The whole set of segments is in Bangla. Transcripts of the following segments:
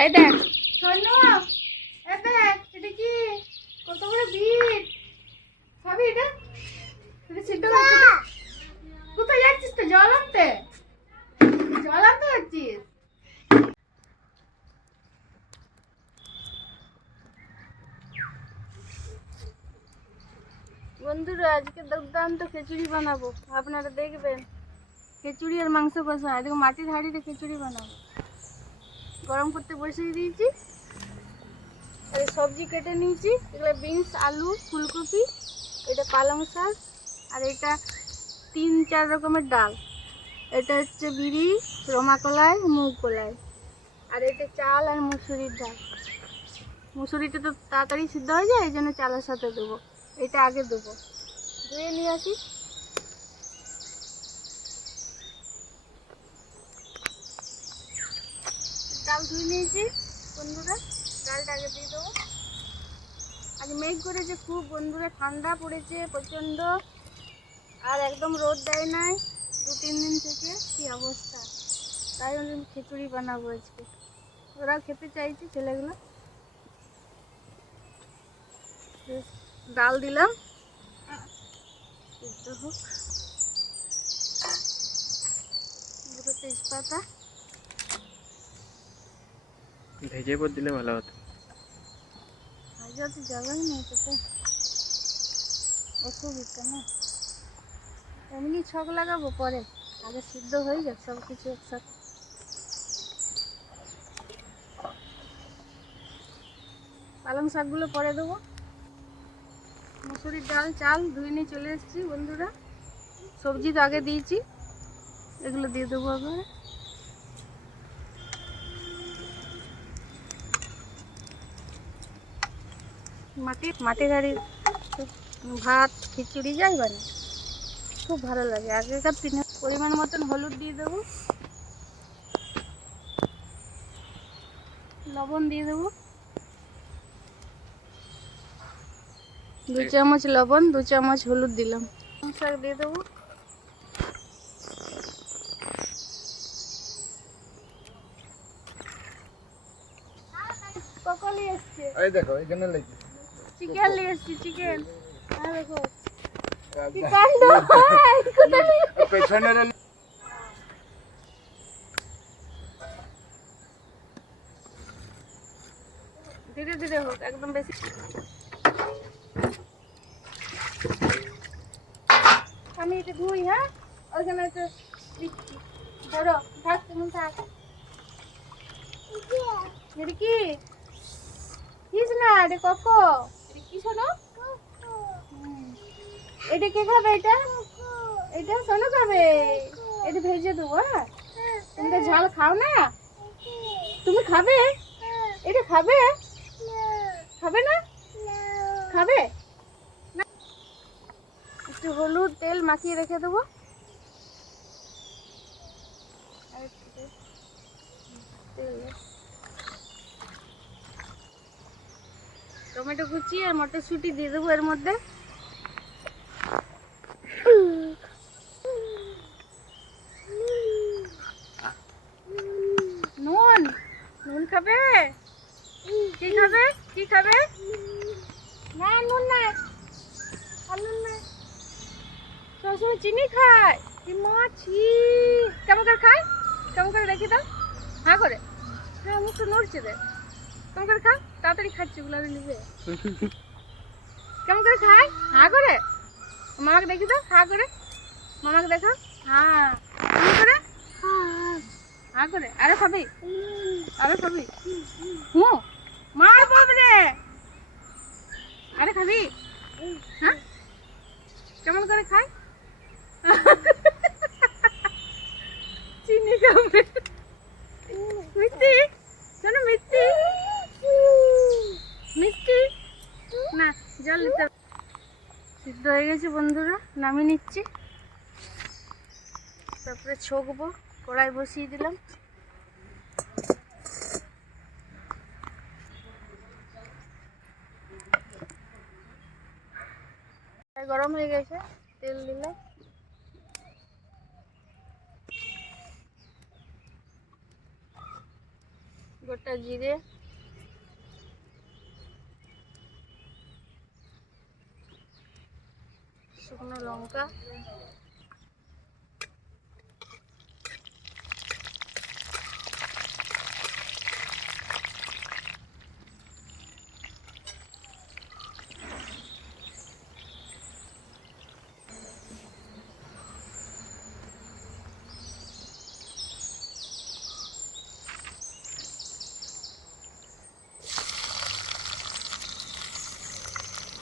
এই দেখ। কত বড় বিট খাবি এটা? সিদ্ধ কোথায় যাচ্ছিস তো? জল আনতে? জল আনতে যাচ্ছিস? বন্ধুরা আজকে দুর্দান্ত খিচুড়ি বানাবো। আপনারা দেখবেন। খিচুড়ি আর মাংস কষা। এদিকে মাটির হাঁড়িতে খিচুড়ি বানাবো। গরম করতে বসিয়ে দিয়েছি। আর সবজি কেটে নিয়েছি। এগুলো বিনস, আলু, ফুলকপি, এটা পালং শাক, আর এটা তিন, চার রকমের ডাল। এটা হচ্ছে বিড়ি, রমা কলাই, মুগ কলাই। আর এটা চাল আর মুসুরির ডাল। মুসুরিটা তো তাড়াতাড়ি সিদ্ধ হয়ে যায়, এই জন্য চালের সাথে দেবো। এটা আগে দেবো। ধুয়ে নিয়ে আসি। ডাল ধুয়ে নিয়েছি, বন্ধুরা। ডালটা আগে দিয়ে দেবো। আজ মেঘ করেছে খুব, বন্ধুরা। ঠান্ডা পড়েছে প্রচণ্ড। আর একদম রোদ দেয় নাই দু, তিন দিন থেকে। কি অবস্থা? তাই আমি খিচুড়ি বানাবো আজকে। ওরা খেতে চাইছে ছেলেগুলো। ডাল দিলাম। হোক। দুটো তেজপাতা। ভেজে পর দিলে ভালো হতো। এমনি ছক লাগাবো পরে। আগে সিদ্ধ হয়ে যাক সব কিছু একসাথে। পালং শাকগুলো পরে দেবো। মুসুরির ডাল, চাল ধুয়ে নিয়ে চলে এসেছি বন্ধুরা। সবজি তো আগে দিয়েছি। এগুলো দিয়ে দেবো আবার। মাটির মাটির হাড়ির ভাত খিচুড়ি যাই বানি খুব ভালো লাগে। আগেকার দিনে পরিমাণ মতন হলুদ দিয়ে দেবো। লবণ দিয়ে দেবো। দু চামচ লবণ দু চামচ হলুদ দিলাম। শাক দিয়ে দেবো। এই দেখো এখানে লেগে চিকেন নিয়ে এসছি চিকেন। হয়, ধীরে ধীরে হোক একদম বেশি। আমি এটা ধুই হ্যাঁ? ওইখানে একটু দিচ্ছি। ধরো থাক তুমি থাক। কি? না ককো এটা কি শোনো? এটা কে খাবে এটা? এটা শোনো খাবে। এটা ভেজে দেবো হ্যাঁ? তুমি তো ঝাল খাও না? তুমি খাবে? এটা খাবে? খাবে না? খাবে? একটু হলুদ তেল মাখিয়ে রেখে দেবো। তেল। টমেটো কুচি আর মটরশুঁটি দিয়ে দেবো এর মধ্যে। নুন। নুন খাবে? কি খাবে? কি খাবে? না, নুন না। নুন না। সবসময় চিনি খায় কি মাছি। কেমন করে খায় কেমন করে দেখি দাও? হ্যাঁ করে। হ্যাঁ মুখটা নড়ছে রে কেমন করে খা তাড়াতাড়ি খাচ্ছে, ওগুলো নিবে কেমন করে খায় হ্যাঁ করে? মামাকে দেখি দাও হ্যাঁ করে। মামাকে দেখো হ্যাঁ কেমন করে? হ্যাঁ করে। আরে খাবি? আরে খাবি? হুঁ। মার বাবরে আরে খাবি? হ্যাঁ? কেমন করে খায় চিনি খাবে মিষ্টি? শোনো মিষ্টি? জল দিতে সিদ্ধ হয়ে গেছে বন্ধুরা, নামিয়ে নিচ্ছি। তারপরে ছকবো, কড়াই বসিয়ে দিলাম। গরম হয়ে গেছে, তেল দিলাম। গোটা জিরে শুকনো লঙ্কা।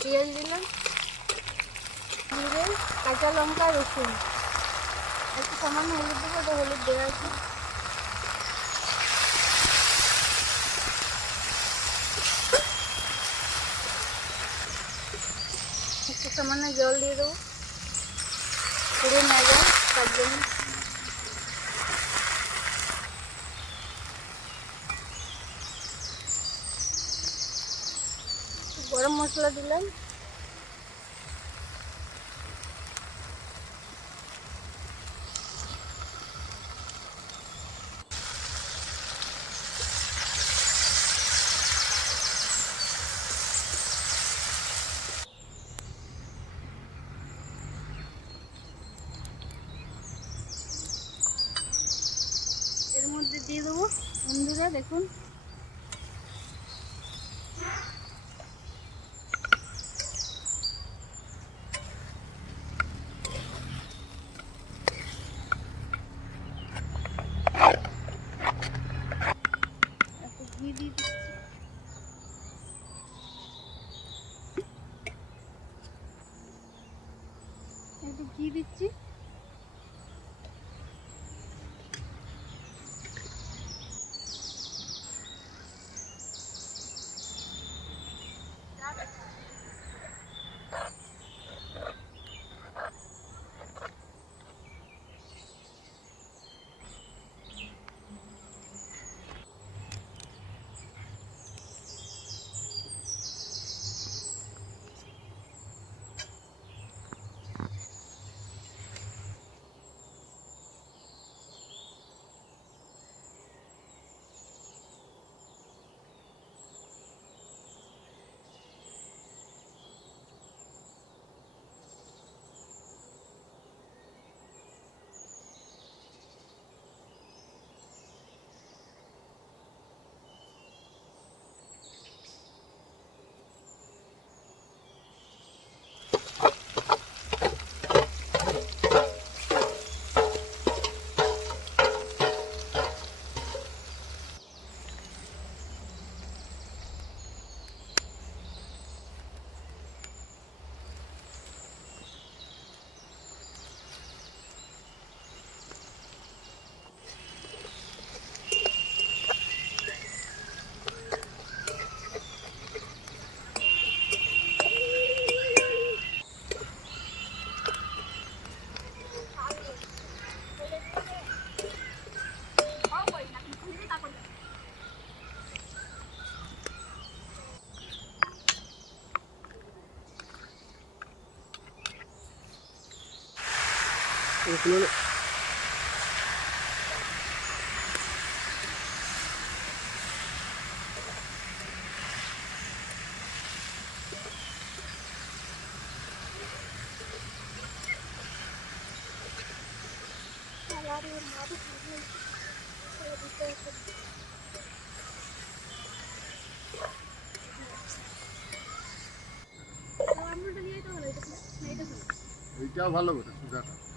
পেঁয়াজ দিলাম। জিরে, কাঁচা লঙ্কা, রসুন। একটু সামান্য হলুদ দেবো ওটা হলুদ দেওয়া আছে। একটু সামান্য জল দিয়ে দেবো। পুড়ে না তার জন্য। গরম মশলা দিলাম এর মধ্যে দিয়ে দেবো বন্ধুরা দেখুন। এগুলো এইটাও ভালো করে সুগাটা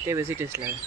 এটাই বেশি টেস্ট লাগে